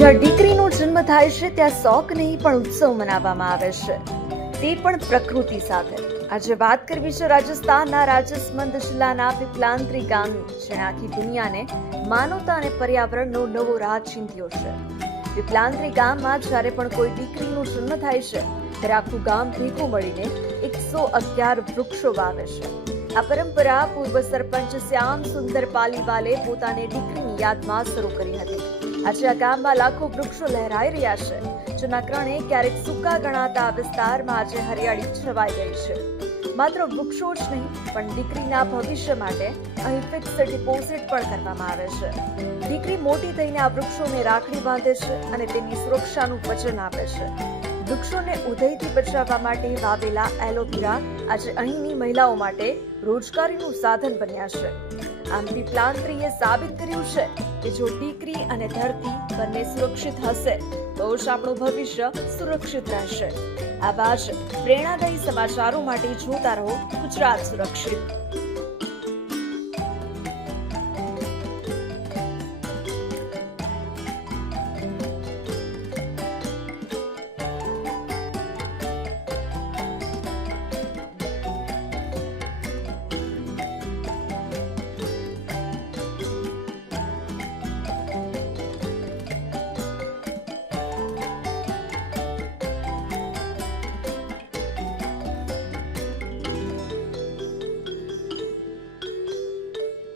જ્યાં દીકરીનો જન્મ થાય છે ત્યાં શોક નહીં પણ ઉત્સવ મનાવવામાં આવે છે, તે પણ પ્રકૃતિ સાથે. આજે વાત કરવી છે રાજસ્થાનના રાજસમંદ જિલ્લાના પીપલાંત્રી ગામની, જેણે આખી દુનિયાને માનવતા અને પર્યાવરણનો નવો રાહ ચીંધ્યો છે. પીપલાંત્રી ગામમાં જ્યારે પણ કોઈ દીકરીનો જન્મ થાય છે ત્યારે આખું ગામ ભેગું મળીને 111 વૃક્ષો વાવે છે. આ પરંપરા પૂર્વ સરપંચ શ્યામ સુંદર પાલીવાલે પોતાની દીકરીની યાદમાં શરૂ કરી હતી. આજે આ ગામમાં લાખો વૃક્ષો લહેરાઈ રહ્યા છે, જેના કારણે ક્યારેક સૂકા ગણાતા આ વિસ્તારમાં આજે હરિયાળી છવાઈ ગઈ છે. માત્ર વૃક્ષો જ નહીં પણ દીકરીના ભવિષ્ય માટે અહીં ફિક્સ ડિપોઝિટ પણ કરવામાં આવે છે. દીકરી મોટી થઈને આ વૃક્ષોને રાખડી બાંધે છે અને તેની સુરક્ષાનું વચન આપે છે. વૃક્ષોને ઉધઈથી બચાવવા માટે વાવેલા એલોવેરા આજે અહીંની મહિલાઓ માટે રોજગારીનું સાધન બન્યા છે. આમ પીપલાંત્રીએ સાબિત કર્યું છે કે જો દીકરી અને ધરતી બંને સુરક્ષિત હશે તો જ આપણું ભવિષ્ય સુરક્ષિત રહેશે. આવા જ પ્રેરણાદાયી સમાચારો માટે જોતા રહો ગુજરાત સુરક્ષિત.